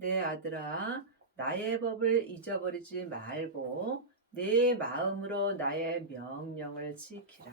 내 아들아, 나의 법을 잊어버리지 말고 내 마음으로 나의 명령을 지키라.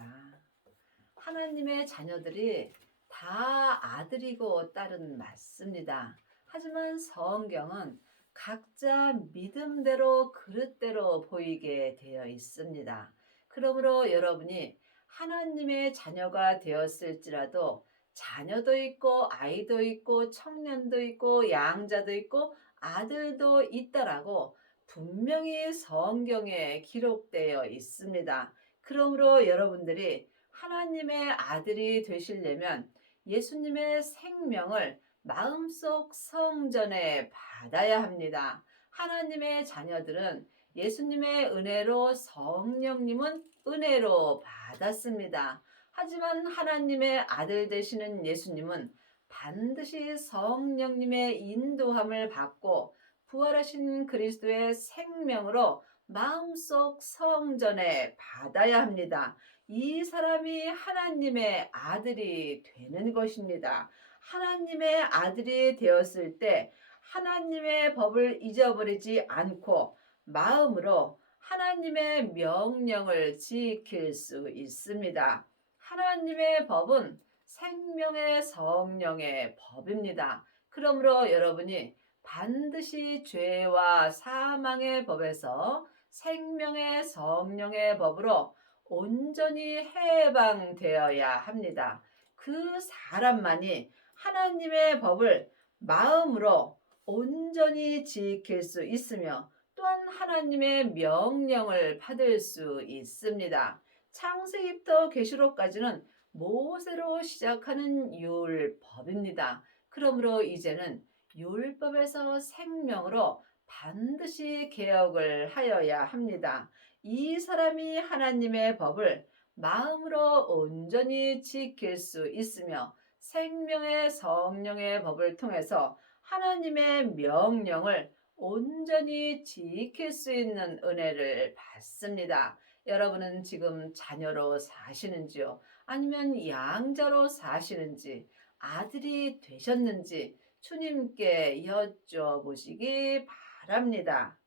하나님의 자녀들이 다 아들이고 딸은 맞습니다. 하지만 성경은 각자 믿음대로 그릇대로 보이게 되어 있습니다. 그러므로 여러분이 하나님의 자녀가 되었을지라도 자녀도 있고 아이도 있고 청년도 있고 양자도 있고 아들도 있다라고 분명히 성경에 기록되어 있습니다. 그러므로 여러분들이 하나님의 아들이 되시려면 예수님의 생명을 마음속 성전에 받아야 합니다. 하나님의 자녀들은 예수님의 은혜로 성령님은 은혜로 받았습니다. 하지만 하나님의 아들 되시는 예수님은 반드시 성령님의 인도함을 받고 부활하신 그리스도의 생명으로 마음속 성전에 받아야 합니다. 이 사람이 하나님의 아들이 되는 것입니다. 하나님의 아들이 되었을 때 하나님의 법을 잊어버리지 않고 마음으로 하나님의 명령을 지킬 수 있습니다. 하나님의 법은 생명의 성령의 법입니다. 그러므로 여러분이 반드시 죄와 사망의 법에서 생명의 성령의 법으로 온전히 해방되어야 합니다. 그 사람만이 하나님의 법을 마음으로 온전히 지킬 수 있으며 또한 하나님의 명령을 받을 수 있습니다. 창세기부터 계시록까지는 모세로 시작하는 율법입니다. 그러므로 이제는 율법에서 생명으로 반드시 개혁을 하여야 합니다. 이 사람이 하나님의 법을 마음으로 온전히 지킬 수 있으며 생명의 성령의 법을 통해서 하나님의 명령을 온전히 지킬 수 있는 은혜를 받습니다. 여러분은 지금 자녀로 사시는지요? 아니면 양자로 사시는지, 아들이 되셨는지 주님께 여쭤보시기 바랍니다.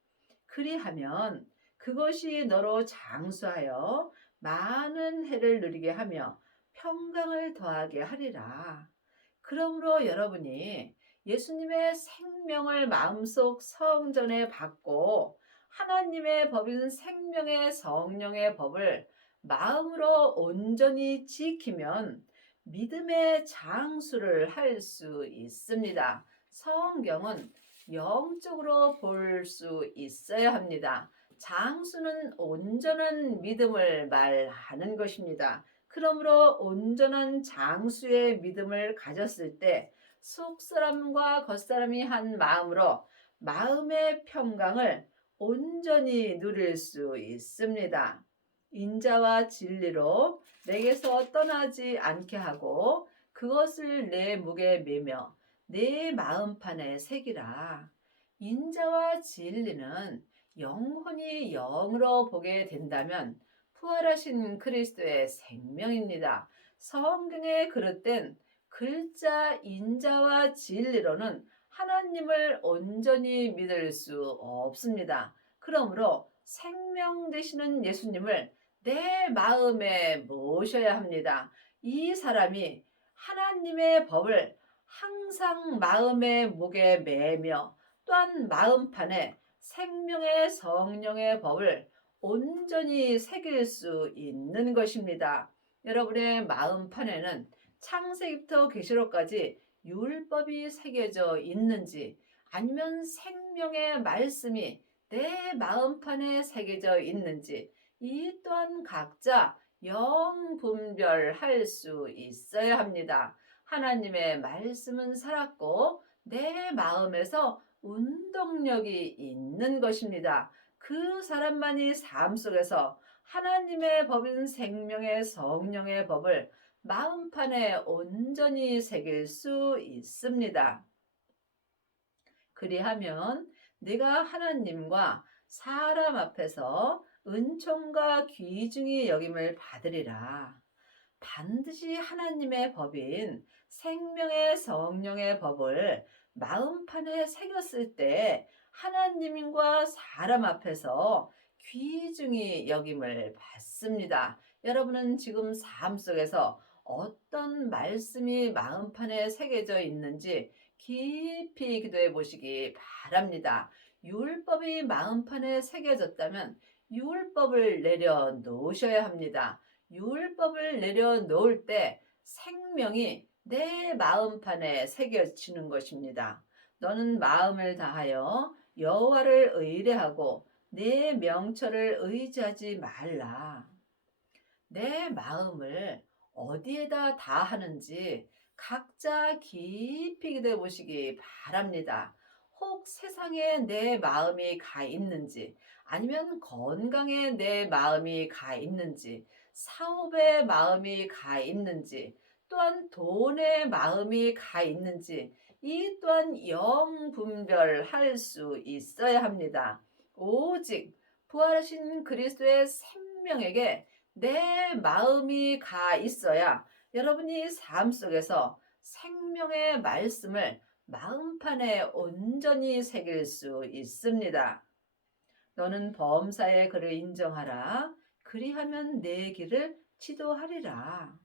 그리하면 그것이 너로 장수하여 많은 해를 누리게 하며 평강을 더하게 하리라. 그러므로 여러분이 예수님의 생명을 마음속 성전에 받고 하나님의 법인 생명의 성령의 법을 마음으로 온전히 지키면 믿음의 장수를 할 수 있습니다. 성경은 영적으로 볼 수 있어야 합니다. 장수는 온전한 믿음을 말하는 것입니다. 그러므로 온전한 장수의 믿음을 가졌을 때 속사람과 겉사람이 한 마음으로 마음의 평강을 온전히 누릴 수 있습니다. 인자와 진리로 내게서 떠나지 않게 하고 그것을 내 목에 매며 내 마음판에 새기라. 인자와 진리는 영혼이 영으로 보게 된다면 부활하신 그리스도의 생명입니다. 성경에 그릇된 글자 인자와 진리로는 하나님을 온전히 믿을 수 없습니다. 그러므로 생명 되시는 예수님을 내 마음에 모셔야 합니다. 이 사람이 하나님의 법을 항상 마음의 목에 매며 또한 마음판에 생명의 성령의 법을 온전히 새길 수 있는 것입니다. 여러분의 마음판에는 창세기부터 계시록까지 율법이 새겨져 있는지 아니면 생명의 말씀이 내 마음판에 새겨져 있는지 이 또한 각자 영분별할 수 있어야 합니다. 하나님의 말씀은 살았고 내 마음에서 운동력이 있는 것입니다. 그 사람만이 삶 속에서 하나님의 법인 생명의 성령의 법을 마음판에 온전히 새길 수 있습니다. 그리하면 내가 하나님과 사람 앞에서 은총과 귀중히 여김을 받으리라. 반드시 하나님의 법인 생명의 성령의 법을 마음판에 새겼을 때 하나님과 사람 앞에서 귀중히 여김을 받습니다. 여러분은 지금 삶 속에서 어떤 말씀이 마음판에 새겨져 있는지 깊이 기도해 보시기 바랍니다. 율법이 마음판에 새겨졌다면 율법을 내려놓으셔야 합니다. 율법을 내려놓을 때 생명이 내 마음판에 새겨지는 것입니다. 너는 마음을 다하여 여호와를 의뢰하고 내 명철을 의지하지 말라. 내 마음을 어디에다 다하는지 각자 깊이 기도해 보시기 바랍니다. 혹 세상에 내 마음이 가 있는지, 아니면 건강에 내 마음이 가 있는지, 사업에 마음이 가 있는지, 또한 돈에 마음이 가 있는지, 이 또한 영분별할 수 있어야 합니다. 오직 부활하신 그리스도의 생명에게 내 마음이 가 있어야 여러분이 삶 속에서 생명의 말씀을 마음판에 온전히 새길 수 있습니다. 너는 범사의 그를 인정하라. 그리하면 내 길을 지도하리라.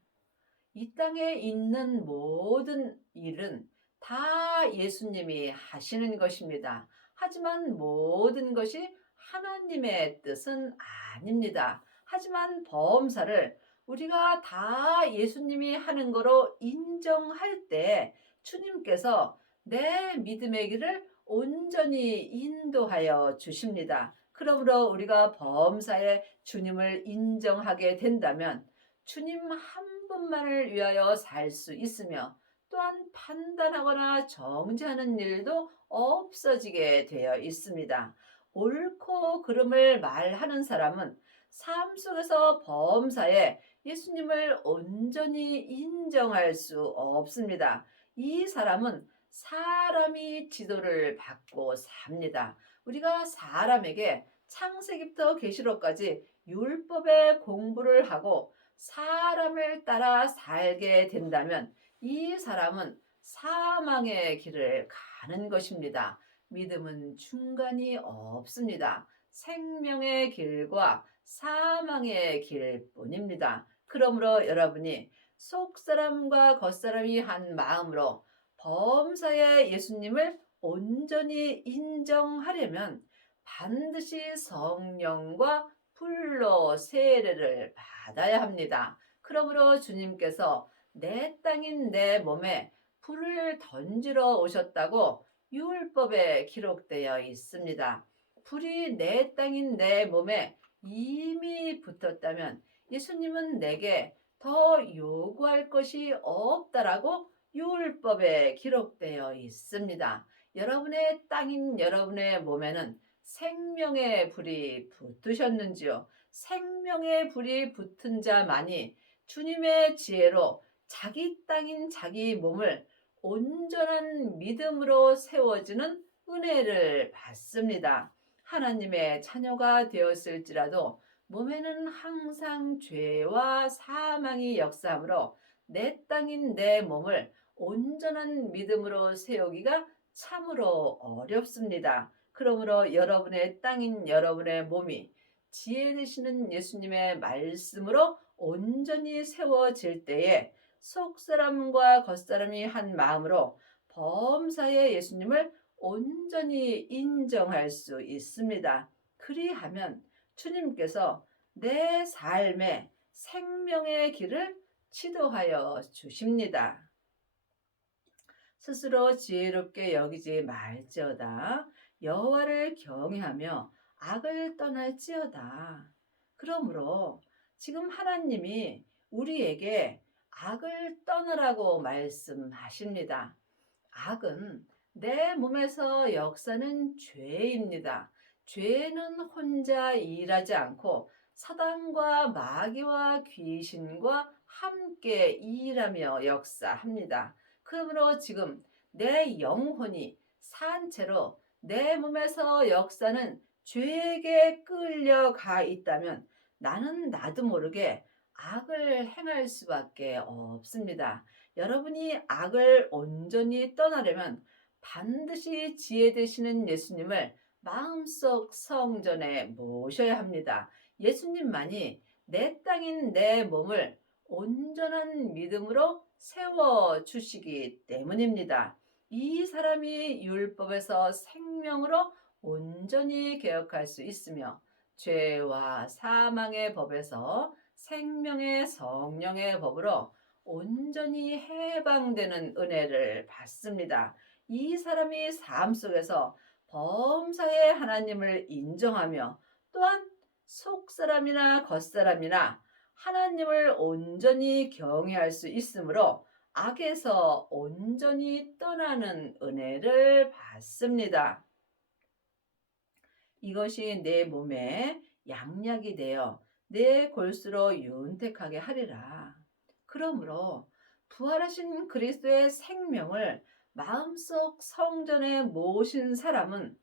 이 땅에 있는 모든 일은 다 예수님이 하시는 것입니다. 하지만 모든 것이 하나님의 뜻은 아닙니다. 하지만 범사를 우리가 다 예수님이 하는 거로 인정할 때 주님께서 내 믿음의 길을 온전히 인도하여 주십니다. 그러므로 우리가 범사에 주님을 인정하게 된다면 주님 한 분만을 위하여 살 수 있으며 또한 판단하거나 정죄하는 일도 없어지게 되어 있습니다. 옳고 그름을 말하는 사람은 삶 속에서 범사에 예수님을 온전히 인정할 수 없습니다. 이 사람은 사람이 지도를 받고 삽니다. 우리가 사람에게 창세기부터 계시록까지 율법의 공부를 하고 사람을 따라 살게 된다면 이 사람은 사망의 길을 가는 것입니다. 믿음은 중간이 없습니다. 생명의 길과 사망의 길뿐입니다. 그러므로 여러분이 속사람과 겉사람이 한 마음으로 범사의 예수님을 온전히 인정하려면 반드시 성령과 불로 세례를 받아야 합니다. 그러므로 주님께서 내 땅인 내 몸에 불을 던지러 오셨다고 율법에 기록되어 있습니다. 불이 내 땅인 내 몸에 이미 붙었다면 예수님은 내게 더 요구할 것이 없다라고 율법에 기록되어 있습니다. 여러분의 땅인 여러분의 몸에는 생명의 불이 붙으셨는지요? 생명의 불이 붙은 자만이 주님의 지혜로 자기 땅인 자기 몸을 온전한 믿음으로 세워지는 은혜를 받습니다. 하나님의 자녀가 되었을지라도 몸에는 항상 죄와 사망이 역사하므로 내 땅인 내 몸을 온전한 믿음으로 세우기가 참으로 어렵습니다. 그러므로 여러분의 땅인 여러분의 몸이 지혜 되시는 예수님의 말씀으로 온전히 세워질 때에 속사람과 겉사람이 한 마음으로 범사의 예수님을 온전히 인정할 수 있습니다. 그리하면 주님께서 내 삶의 생명의 길을 지도하여 주십니다. 스스로 지혜롭게 여기지 말지어다. 여호와를 경외하며 악을 떠날지어다. 그러므로 지금 하나님이 우리에게 악을 떠나라고 말씀하십니다. 악은 내 몸에서 역사는 죄입니다. 죄는 혼자 일하지 않고 사단과 마귀와 귀신과 함께 일하며 역사합니다. 그러므로 지금 내 영혼이 산 채로 내 몸에서 역사는 죄에게 끌려가 있다면 나는 나도 모르게 악을 행할 수밖에 없습니다. 여러분이 악을 온전히 떠나려면 반드시 지혜 되시는 예수님을 마음속 성전에 모셔야 합니다. 예수님만이 내 땅인 내 몸을 온전한 믿음으로 세워 주시기 때문입니다. 이 사람이 율법에서 생명으로 온전히 개혁할 수 있으며 죄와 사망의 법에서 생명의 성령의 법으로 온전히 해방되는 은혜를 받습니다. 이 사람이 삶 속에서 범사의 하나님을 인정하며 또한 속사람이나 겉사람이나 하나님을 온전히 경외할 수 있으므로 악에서 온전히 떠나는 은혜를 받습니다. 이것이 내 몸에 양약이 되어 내 골수로 윤택하게 하리라. 그러므로 부활하신 그리스도의 생명을 마음속 성전에 모신 사람은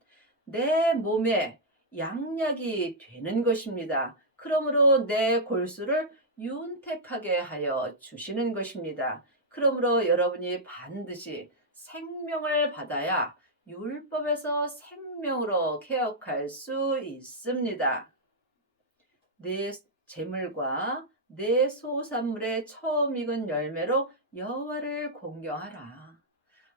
내 몸에 양약이 되는 것입니다. 그러므로 내 골수를 윤택하게 하여 주시는 것입니다. 그러므로 여러분이 반드시 생명을 받아야 율법에서 생명으로 개혁할 수 있습니다. 내 재물과 내 소산물의 처음 익은 열매로 여호와를 공경하라.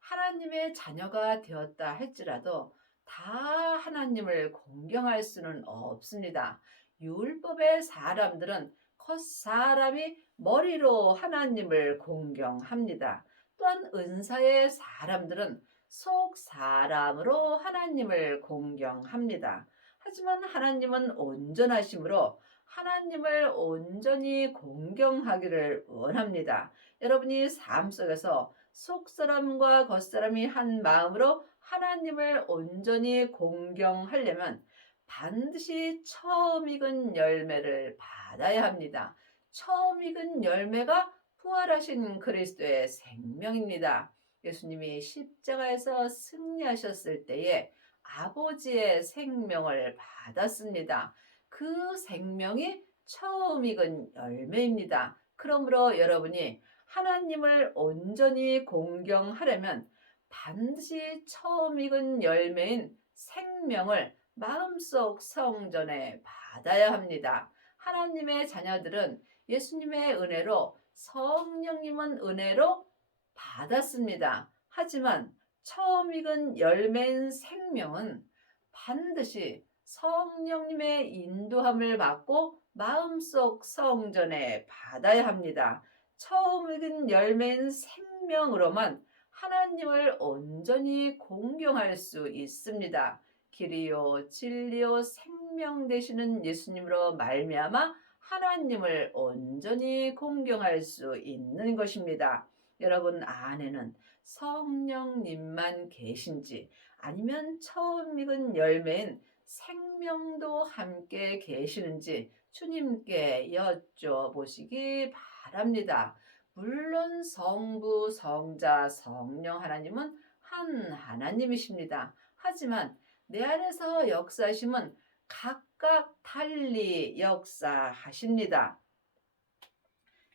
하나님의 자녀가 되었다 할지라도 다 하나님을 공경할 수는 없습니다. 율법의 사람들은 겉사람이 머리로 하나님을 공경합니다. 또한 은사의 사람들은 속 사람으로 하나님을 공경합니다. 하지만 하나님은 온전하심으로 하나님을 온전히 공경하기를 원합니다. 여러분이 삶 속에서 속사람과 겉사람이 한 마음으로 하나님을 온전히 공경하려면 반드시 처음 익은 열매를 받아야 합니다. 처음 익은 열매가 부활하신 그리스도의 생명입니다. 예수님이 십자가에서 승리하셨을 때에 아버지의 생명을 받았습니다. 그 생명이 처음 익은 열매입니다. 그러므로 여러분이 하나님을 온전히 공경하려면 반드시 처음 익은 열매인 생명을 마음속 성전에 받아야 합니다. 하나님의 자녀들은 예수님의 은혜로 성령님은 은혜로 받았습니다. 하지만 처음 익은 열매인 생명은 반드시 성령님의 인도함을 받고 마음속 성전에 받아야 합니다. 처음 익은 열매인 생명으로만 하나님을 온전히 공경할 수 있습니다. 길이요 진리요 생명 되시는 예수님으로 말미암아 하나님을 온전히 공경할 수 있는 것입니다. 여러분 안에는 성령님만 계신지 아니면 처음 익은 열매인 생명도 함께 계시는지 주님께 여쭤보시기 바랍니다. 물론 성부, 성자, 성령 하나님은 한 하나님이십니다. 하지만 내 안에서 역사하심은 각각 달리 역사하십니다.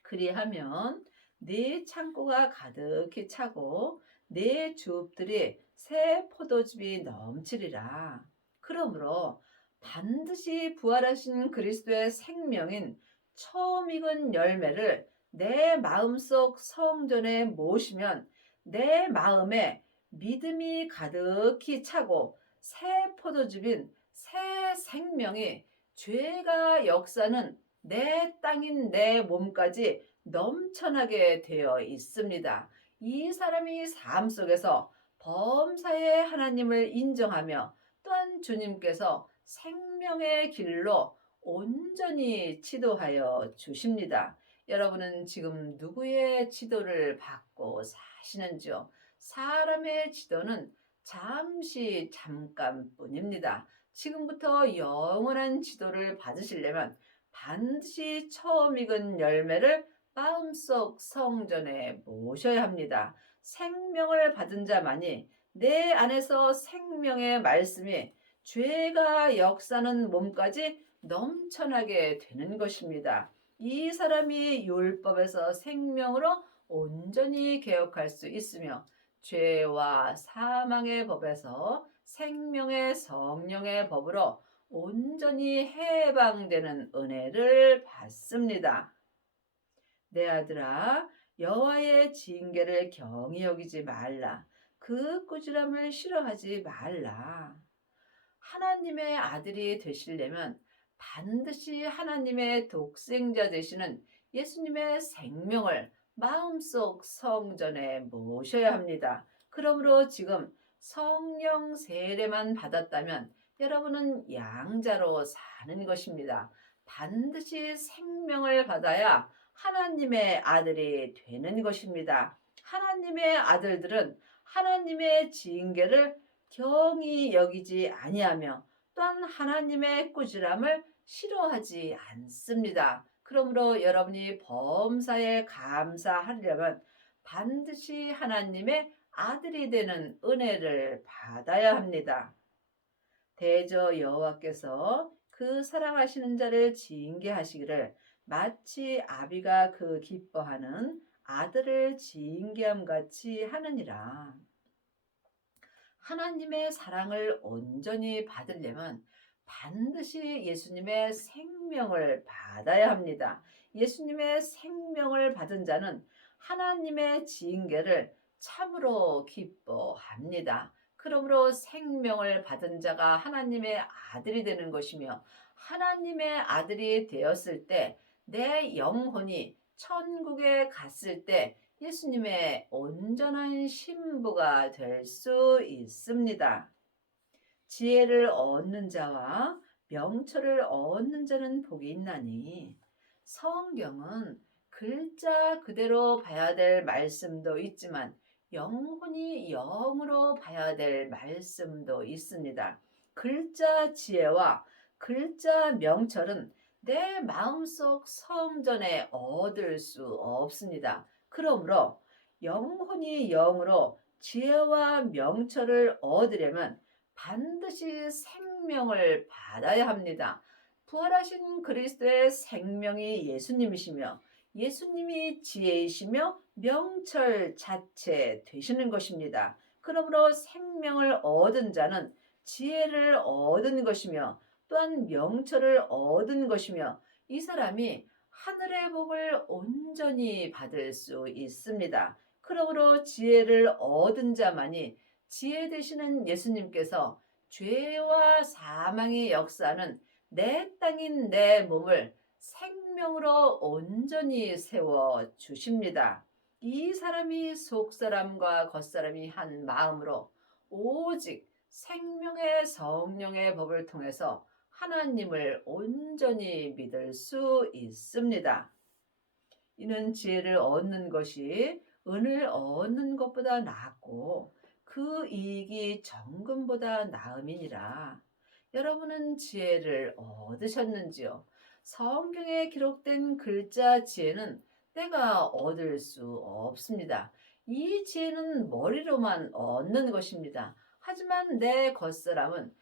그리하면 네 창고가 가득히 차고 네 주읍들이 새 포도즙이 넘치리라. 그러므로 반드시 부활하신 그리스도의 생명인 처음 익은 열매를 내 마음속 성전에 모시면 내 마음에 믿음이 가득히 차고 새 포도즙인 새 생명이 죄가 역사는 내 땅인 내 몸까지 넘쳐나게 되어 있습니다. 이 사람이 삶 속에서 범사의 하나님을 인정하며 또한 주님께서 생명의 길로 온전히 지도하여 주십니다. 여러분은 지금 누구의 지도를 받고 사시는지요? 사람의 지도는 잠깐뿐입니다. 지금부터 영원한 지도를 받으시려면 반드시 처음 익은 열매를 마음속 성전에 모셔야 합니다. 생명을 받은 자만이 내 안에서 생명의 말씀이 죄가 역사는 몸까지 넘쳐나게 되는 것입니다. 이 사람이 율법에서 생명으로 온전히 개혁할 수 있으며 죄와 사망의 법에서 생명의 성령의 법으로 온전히 해방되는 은혜를 받습니다. 내 아들아, 여호와의 징계를 경히 여기지 말라. 그 꾸지람을 싫어하지 말라. 하나님의 아들이 되시려면 반드시 하나님의 독생자 되시는 예수님의 생명을 마음속 성전에 모셔야 합니다. 그러므로 지금 성령 세례만 받았다면 여러분은 양자로 사는 것입니다. 반드시 생명을 받아야 하나님의 아들이 되는 것입니다. 하나님의 아들들은 하나님의 징계를 경히 여기지 아니하며 또한 하나님의 꾸지람을 싫어하지 않습니다. 그러므로 여러분이 범사에 감사하려면 반드시 하나님의 아들이 되는 은혜를 받아야 합니다. 대저 여호와께서 그 사랑하시는 자를 징계하시기를 마치 아비가 그 기뻐하는 아들을 징계함 같이 하느니라. 하나님의 사랑을 온전히 받으려면 반드시 예수님의 생명을 받아야 합니다. 예수님의 생명을 받은 자는 하나님의 징계를 참으로 기뻐합니다. 그러므로 생명을 받은 자가 하나님의 아들이 되는 것이며 하나님의 아들이 되었을 때 내 영혼이 천국에 갔을 때 예수님의 온전한 신부가 될 수 있습니다. 지혜를 얻는 자와 명철을 얻는 자는 복이 있나니 성경은 글자 그대로 봐야 될 말씀도 있지만 영혼이 영으로 봐야 될 말씀도 있습니다. 글자 지혜와 글자 명철은 내 마음속 성전에 얻을 수 없습니다. 그러므로 영혼이 영으로 지혜와 명철을 얻으려면 반드시 생명을 받아야 합니다. 부활하신 그리스도의 생명이 예수님이시며 예수님이 지혜이시며 명철 자체 되시는 것입니다. 그러므로 생명을 얻은 자는 지혜를 얻은 것이며 또한 명철을 얻은 것이며 이 사람이 하늘의 복을 온전히 받을 수 있습니다. 그러므로 지혜를 얻은 자만이 지혜 되시는 예수님께서 죄와 사망의 역사는 내 땅인 내 몸을 생명으로 온전히 세워 주십니다. 이 사람이 속사람과 겉사람이 한 마음으로 오직 생명의 성령의 법을 통해서 하나님을 온전히 믿을 수 있습니다. 이는 지혜를 얻는 것이 은을 얻는 것보다 낫고 그 이익이 정금보다 나음이니라. 여러분은 지혜를 얻으셨는지요? 성경에 기록된 글자 지혜는 때가 얻을 수 없습니다. 이 지혜는 머리로만 얻는 것입니다. 하지만 내 겉사람은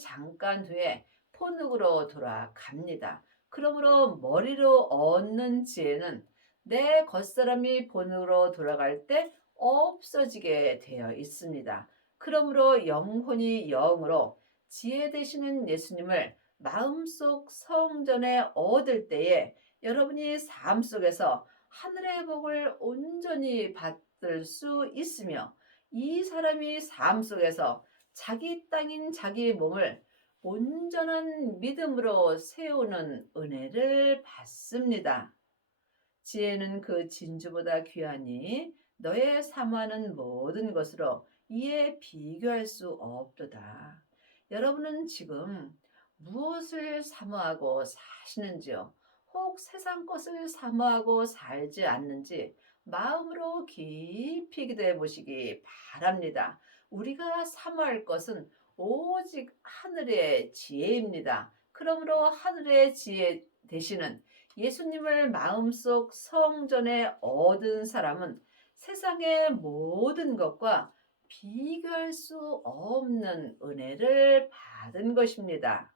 잠깐 후에 포늑으로 돌아갑니다. 그러므로 머리로 얻는 지혜는 내 겉사람이 본으로 돌아갈 때 없어지게 되어 있습니다. 그러므로 영혼이 영으로 지혜 되시는 예수님을 마음속 성전에 얻을 때에 여러분이 삶 속에서 하늘의 복을 온전히 받을 수 있으며 이 사람이 삶 속에서 자기 땅인 자기 몸을 온전한 믿음으로 세우는 은혜를 받습니다. 지혜는 그 진주보다 귀하니 너의 사모하는 모든 것으로 이에 비교할 수 없도다. 여러분은 지금 무엇을 사모하고 사시는지요? 혹 세상 것을 사모하고 살지 않는지 마음으로 깊이 기도해 보시기 바랍니다. 우리가 사모할 것은 오직 하늘의 지혜입니다. 그러므로 하늘의 지혜 되시는 예수님을 마음속 성전에 얻은 사람은 세상의 모든 것과 비교할 수 없는 은혜를 받은 것입니다.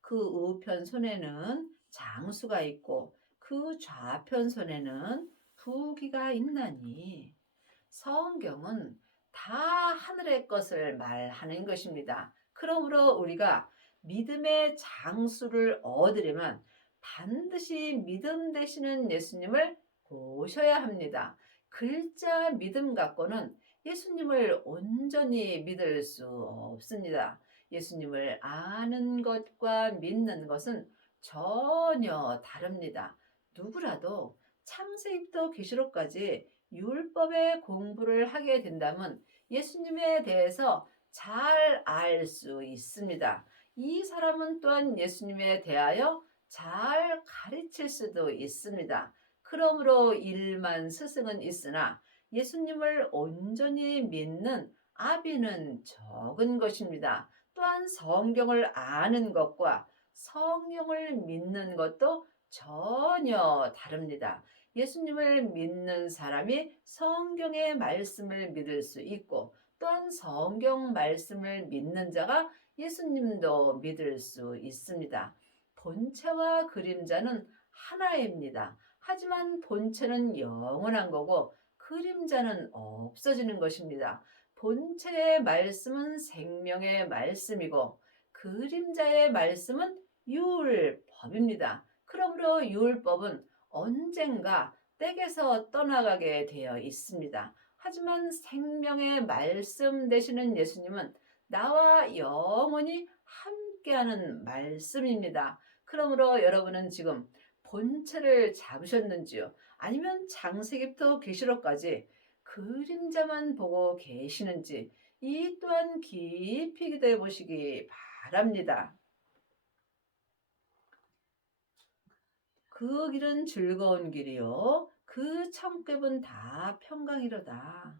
그 우편 손에는 장수가 있고 그 좌편 손에는 부귀가 있나니. 성경은 다 하늘의 것을 말하는 것입니다. 그러므로 우리가 믿음의 장수를 얻으려면 반드시 믿음 되시는 예수님을 보셔야 합니다. 글자 믿음 갖고는 예수님을 온전히 믿을 수 없습니다. 예수님을 아는 것과 믿는 것은 전혀 다릅니다. 누구라도 창세기부터 계시록까지 율법의 공부를 하게 된다면 예수님에 대해서 잘 알 수 있습니다. 이 사람은 또한 예수님에 대하여 잘 가르칠 수도 있습니다. 그러므로 일만 스승은 있으나 예수님을 온전히 믿는 아비는 적은 것입니다. 또한 성경을 아는 것과 성령을 믿는 것도 전혀 다릅니다. 예수님을 믿는 사람이 성경의 말씀을 믿을 수 있고 또한 성경 말씀을 믿는 자가 예수님도 믿을 수 있습니다. 본체와 그림자는 하나입니다. 하지만 본체는 영원한 거고 그림자는 없어지는 것입니다. 본체의 말씀은 생명의 말씀이고 그림자의 말씀은 율법입니다. 그러므로 율법은 언젠가 떼게서 떠나가게 되어 있습니다. 하지만 생명의 말씀 되시는 예수님은 나와 영원히 함께하는 말씀입니다. 그러므로 여러분은 지금 본체를 잡으셨는지요? 아니면 창세기부터 계시록까지 그림자만 보고 계시는지 이 또한 깊이 기도해 보시기 바랍니다. 그 길은 즐거운 길이요 그 청급은 다 평강이로다.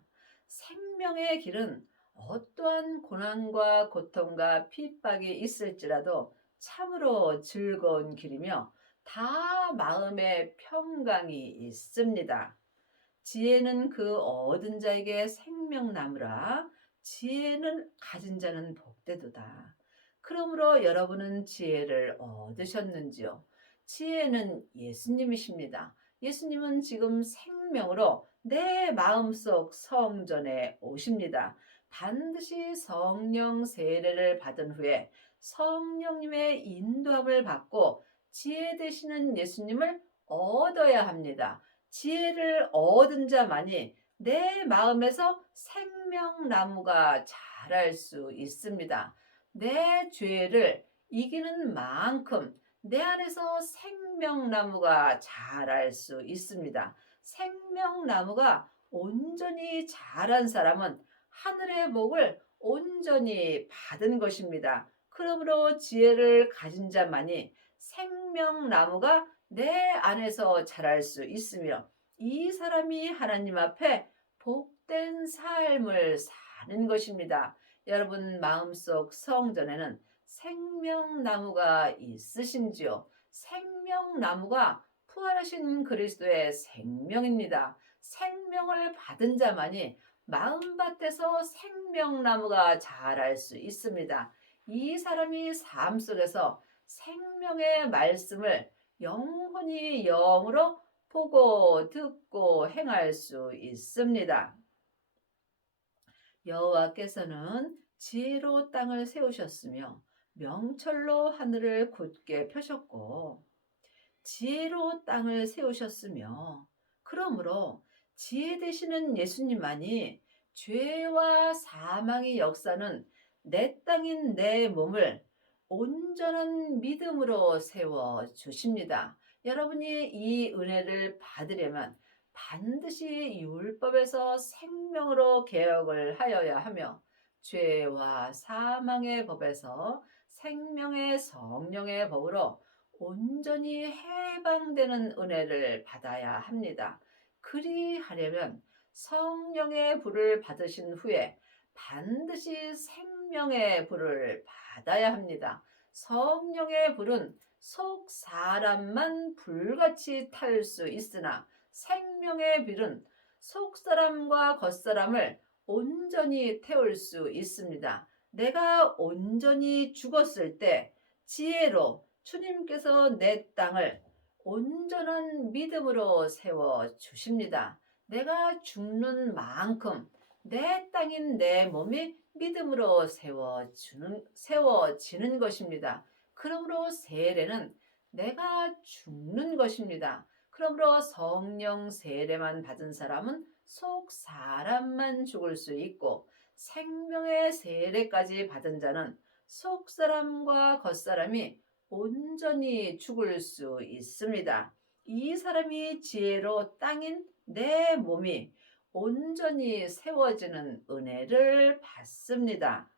생명의 길은 어떠한 고난과 고통과 핍박이 있을지라도 참으로 즐거운 길이며 다 마음의 평강이 있습니다. 지혜는 그 얻은 자에게 생명나무라. 지혜는 가진 자는 복되도다. 그러므로 여러분은 지혜를 얻으셨는지요? 지혜는 예수님이십니다. 예수님은 지금 생명으로 내 마음속 성전에 오십니다. 반드시 성령 세례를 받은 후에 성령님의 인도함을 받고 지혜 되시는 예수님을 얻어야 합니다. 지혜를 얻은 자만이 내 마음에서 생명나무가 자랄 수 있습니다. 내 죄를 이기는 만큼 내 안에서 생명나무가 자랄 수 있습니다. 생명나무가 온전히 자란 사람은 하늘의 복을 온전히 받은 것입니다. 그러므로 지혜를 가진 자만이 생명나무가 내 안에서 자랄 수 있으며 이 사람이 하나님 앞에 복된 삶을 사는 것입니다. 여러분 마음속 성전에는 생명나무가 있으신지요? 생명나무가 부활하신 그리스도의 생명입니다. 생명을 받은 자만이 마음밭에서 생명나무가 자랄 수 있습니다. 이 사람이 삶 속에서 생명의 말씀을 영원히 영으로 보고 듣고 행할 수 있습니다. 여호와께서는 지혜로 땅을 세우셨으며 명철로 하늘을 굳게 펴셨고 지혜로 땅을 세우셨으며 그러므로 지혜 되시는 예수님만이 죄와 사망의 역사는 내 땅인 내 몸을 온전한 믿음으로 세워 주십니다. 여러분이 이 은혜를 받으려면 반드시 율법에서 생명으로 개혁을 하여야 하며 죄와 사망의 법에서 생명의 성령의 법으로 온전히 해방되는 은혜를 받아야 합니다. 그리하려면 성령의 불을 받으신 후에 반드시 생명의 불을 받아야 합니다. 성령의 불은 속 사람만 불같이 탈 수 있으나 생명의 불은 속 사람과 겉 사람을 온전히 태울 수 있습니다. 내가 온전히 죽었을 때 지혜로 주님께서 내 땅을 온전한 믿음으로 세워 주십니다. 내가 죽는 만큼 내 땅인 내 몸이 믿음으로 세워지는 것입니다. 그러므로 세례는 내가 죽는 것입니다. 그러므로 성령 세례만 받은 사람은 속 사람만 죽을 수 있고, 생명의 세례까지 받은 자는 속 사람과 겉사람이 온전히 죽을 수 있습니다. 이 사람이 지혜로 땅인 내 몸이 온전히 세워지는 은혜를 받습니다.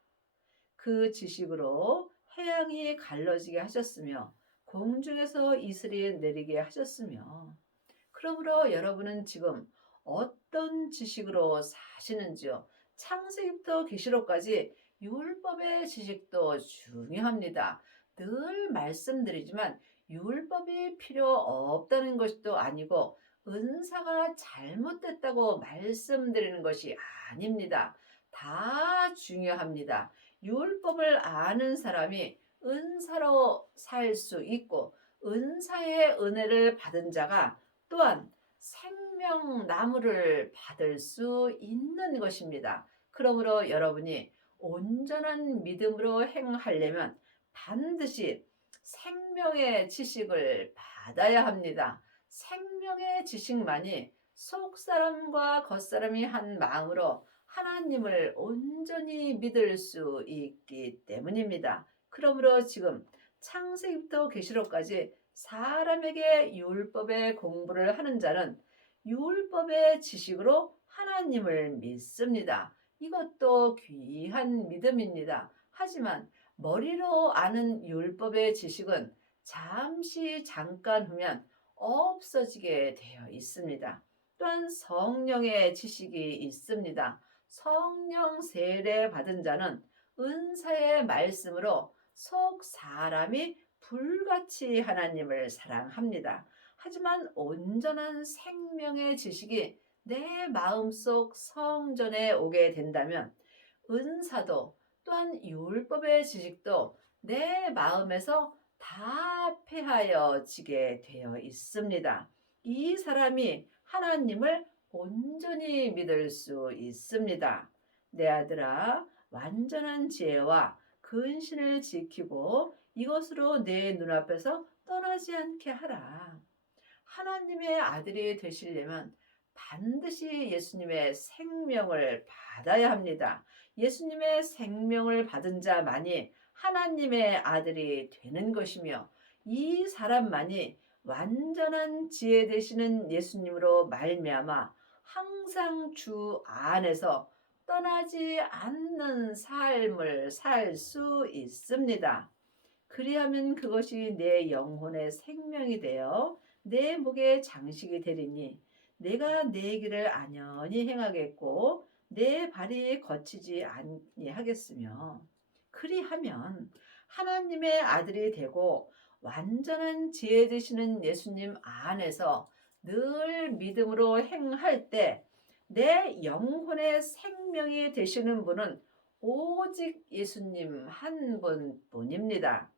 그 지식으로 해양이 갈라지게 하셨으며 공중에서 이슬이 내리게 하셨으며, 그러므로 여러분은 지금 어떤 지식으로 사시는지요? 창세기부터 계시록까지 율법의 지식도 중요합니다. 늘 말씀드리지만 율법이 필요 없다는 것도 아니고 은사가 잘못됐다고 말씀드리는 것이 아닙니다. 다 중요합니다. 율법을 아는 사람이 은사로 살 수 있고, 은사의 은혜를 받은 자가 또한 생명나무를 받을 수 있는 것입니다. 그러므로 여러분이 온전한 믿음으로 행하려면 반드시 생명의 지식을 받아야 합니다. 생명의 지식만이 속사람과 겉사람이 한 마음으로 하나님을 온전히 믿을 수 있기 때문입니다. 그러므로 지금 창세기부터 계시록까지 사람에게 율법의 공부를 하는 자는 율법의 지식으로 하나님을 믿습니다. 이것도 귀한 믿음입니다. 하지만 머리로 아는 율법의 지식은 잠깐 후면 없어지게 되어 있습니다. 또한 성령의 지식이 있습니다. 성령 세례 받은 자는 은사의 말씀으로 속 사람이 불같이 하나님을 사랑합니다. 하지만 온전한 생명의 지식이 내 마음속 성전에 오게 된다면 은사도 또한 율법의 지식도 내 마음에서 다 폐하여지게 되어 있습니다. 이 사람이 하나님을 온전히 믿을 수 있습니다. 내 아들아, 완전한 지혜와 근신을 지키고 이것으로 내 눈앞에서 떠나지 않게 하라. 하나님의 아들이 되시려면 반드시 예수님의 생명을 받아야 합니다. 예수님의 생명을 받은 자만이 하나님의 아들이 되는 것이며, 이 사람만이 완전한 지혜 되시는 예수님으로 말미암아 항상 주 안에서 떠나지 않는 삶을 살 수 있습니다. 그리하면 그것이 내 영혼의 생명이 되어 내 목의 장식이 되리니, 내가 내 길을 안연히 행하겠고 내 발이 거치지 아니하겠으며, 그리하면 하나님의 아들이 되고 완전한 지혜 되시는 예수님 안에서 늘 믿음으로 행할 때 내 영혼의 생명이 되시는 분은 오직 예수님 한 분뿐입니다.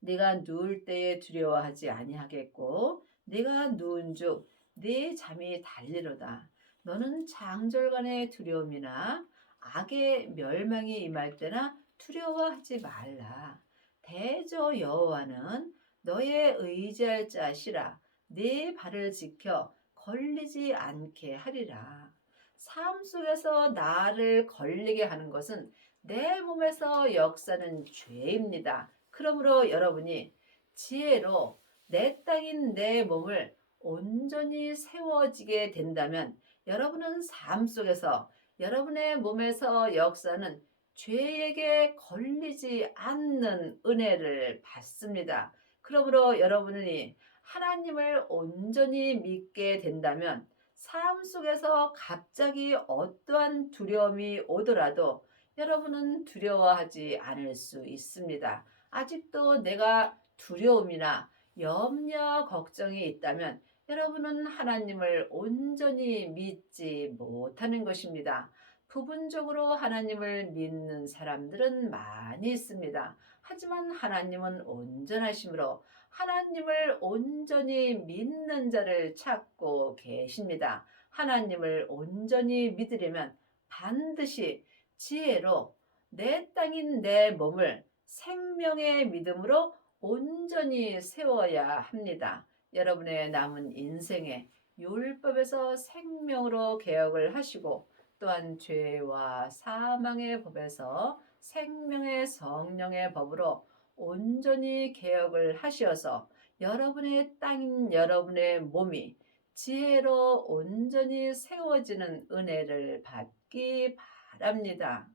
네가 누울 때에 두려워하지 아니하겠고 네가 누운즉 네 잠이 달리로다. 너는 장절간의 두려움이나 악의 멸망이 임할 때나 두려워하지 말라. 대저 여호와는 너의 의지할 자시라. 네 발을 지켜 걸리지 않게 하리라. 삶 속에서 나를 걸리게 하는 것은 내 몸에서 역사는 죄입니다. 그러므로 여러분이 지혜로 내 땅인 내 몸을 온전히 세워지게 된다면 여러분은 삶 속에서 여러분의 몸에서 역사는 죄에게 걸리지 않는 은혜를 받습니다. 그러므로 여러분이 하나님을 온전히 믿게 된다면 삶 속에서 갑자기 어떠한 두려움이 오더라도 여러분은 두려워하지 않을 수 있습니다. 아직도 내가 두려움이나 염려, 걱정이 있다면 여러분은 하나님을 온전히 믿지 못하는 것입니다. 부분적으로 하나님을 믿는 사람들은 많이 있습니다. 하지만 하나님은 온전하심으로 하나님을 온전히 믿는 자를 찾고 계십니다. 하나님을 온전히 믿으려면 반드시 지혜로 내 땅인 내 몸을 생명의 믿음으로 온전히 세워야 합니다. 여러분의 남은 인생에 율법에서 생명으로 개혁을 하시고 또한 죄와 사망의 법에서 생명의 성령의 법으로 온전히 개혁을 하시어서 여러분의 땅인 여러분의 몸이 지혜로 온전히 세워지는 은혜를 받기 바랍니다.